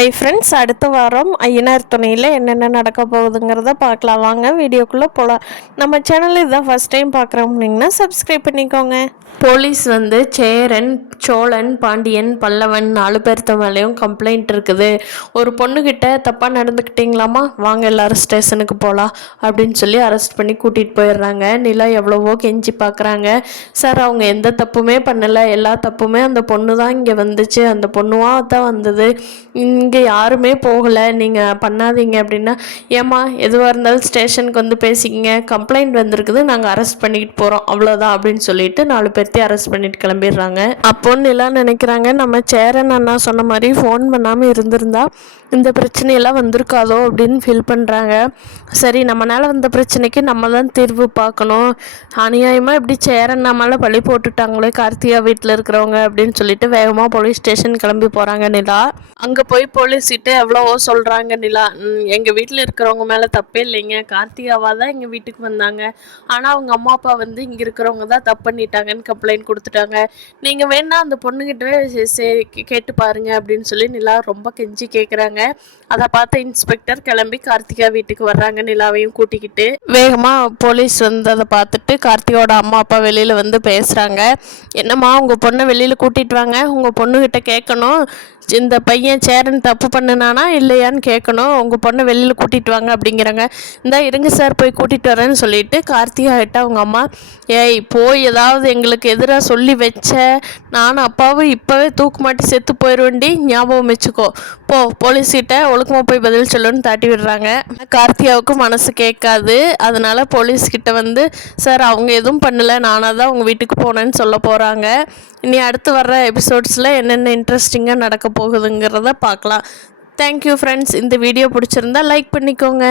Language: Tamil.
ஹாய் ஃப்ரெண்ட்ஸ், அடுத்த வாரம் ஐயனார் துணையில் என்னென்ன நடக்க போகுதுங்கிறத பார்க்கலாம். வாங்க வீடியோக்குள்ளே போகலாம். நம்ம சேனலில் இதுதான் ஃபஸ்ட் டைம் பார்க்குறோம்னிங்கன்னா சப்ஸ்கிரைப் பண்ணிக்கோங்க. போலீஸ் சேரன், சோழன், பாண்டியன், பல்லவன் 4 பேர்த்த மேலேயும் கம்ப்ளைண்ட் இருக்குது. ஒரு பொண்ணுக்கிட்ட தப்பாக நடந்துக்கிட்டிங்களாமா, வாங்க எல்லோரும் ஸ்டேஷனுக்கு போகலாம் அப்படின்னு சொல்லி அரெஸ்ட் பண்ணி கூட்டிகிட்டு போயிடுறாங்க. நிலா எவ்வளவோ கெஞ்சி பார்க்குறாங்க. சார், அவங்க எந்த தப்புமே பண்ணலை, எல்லா தப்புமே அந்த பொண்ணு தான் இங்கே வந்துச்சு, அந்த பொண்ணுவாக தான் வந்தது, இங்கே யாருமே போகலை, நீங்கள் பண்ணாதீங்க அப்படின்னா, ஏம்மா எதுவாக இருந்தாலும் ஸ்டேஷனுக்கு பேசிக்கிங்க, கம்ப்ளைண்ட் வந்திருக்குது, நாங்கள் அரெஸ்ட் பண்ணிக்கிட்டு போகிறோம், அவ்வளோதான் அப்படின்னு சொல்லிட்டு 4 பேர்த்தையும் அரெஸ்ட் பண்ணிட்டு கிளம்பிடுறாங்க. அப்போன்னு எல்லாம் நினைக்கிறாங்க, நம்ம சேரன் அண்ணா சொன்ன மாதிரி ஃபோன் பண்ணாமல் இருந்திருந்தா இந்த பிரச்சனையெல்லாம் வந்திருக்காதோ அப்படின்னு ஃபீல் பண்ணுறாங்க. சரி, நம்மளால் வந்த பிரச்சனைக்கு நம்ம தான் தீர்வு பார்க்கணும், அநியாயமாக இப்படி சேரன் நம்மளால பழி போட்டுட்டாங்களே கார்த்திகா வீட்டில் இருக்கிறவங்க அப்படின்னு சொல்லிட்டு வேகமாக போலீஸ் ஸ்டேஷன் கிளம்பி போகிறாங்க நிலா. அங்கே போய் போலீஸ்கிட்ட எவ்வளவோ சொல்கிறாங்க நிலா, எங்கள் வீட்டில் இருக்கிறவங்க மேலே தப்பே இல்லைங்க, கார்த்திகாவாக தான் எங்கள் வீட்டுக்கு வந்தாங்க, ஆனால் அவங்க அம்மா அப்பா இங்கே இருக்கிறவங்க தான் தப்பு பண்ணிட்டாங்கன்னு கம்ப்ளைண்ட் கொடுத்துட்டாங்க, நீங்கள் வேணா அந்த பொண்ணுக்கிட்ட சரி கேட்டு பாருங்க அப்படின்னு சொல்லி நிலா ரொம்ப கெஞ்சி கேட்குறாங்க. அதை பார்த்த இன்ஸ்பெக்டர் கிளம்பி கார்த்திகா வீட்டுக்கு வர்றாங்க. நிலாவையும் கூட்டிக்கிட்டு வேகமாக போலீஸ் அதை பார்த்துட்டு கார்த்திகாவோட அம்மா அப்பா வெளியில் பேசுகிறாங்க. என்னம்மா, உங்கள் பொண்ணை வெளியில் கூட்டிகிட்டு வாங்க, உங்கள் பொண்ணுக்கிட்ட கேட்கணும், இந்த பையன் சேரன் தப்பு பண்ணினானா இல்லையான்னு கேட்கணும், உங்கள் பொண்ணை வெளியில் கூட்டிகிட்டு வாங்க அப்படிங்கிறாங்க. இந்தா இருங்க சார், போய் கூட்டிகிட்டு வரேன்னு சொல்லிட்டு கார்த்திகா கிட்ட அவங்க அம்மா, ஏய் போய் ஏதாவது எங்களுக்கு எதிராக சொல்லி வச்ச, நானும் அப்பாவும் இப்போவே தூக்கு மாட்டி செத்து போயிடுவேண்டி, ஞாபகம் வச்சுக்கோ, போ போலீஸ்கிட்ட ஒழுக்கமாக போய் பதில் சொல்லுன்னு தாட்டி விடுறாங்க. கார்த்திகாவுக்கு மனசு கேட்காது. அதனால் போலீஸ்கிட்ட சார் அவங்க எதுவும் பண்ணலை, நானாக தான் உங்கள் வீட்டுக்கு போனேன்னு சொல்ல போகிறாங்க. இனி அடுத்து வர்ற எபிசோட்ஸில் என்னென்ன இன்ட்ரெஸ்டிங்காக நடக்க போகுதுங்கிறத பார்க்கலாம். Thank you friends. இந்த வீடியோ பிடிச்சிருந்தா லைக் பண்ணிக்கோங்க.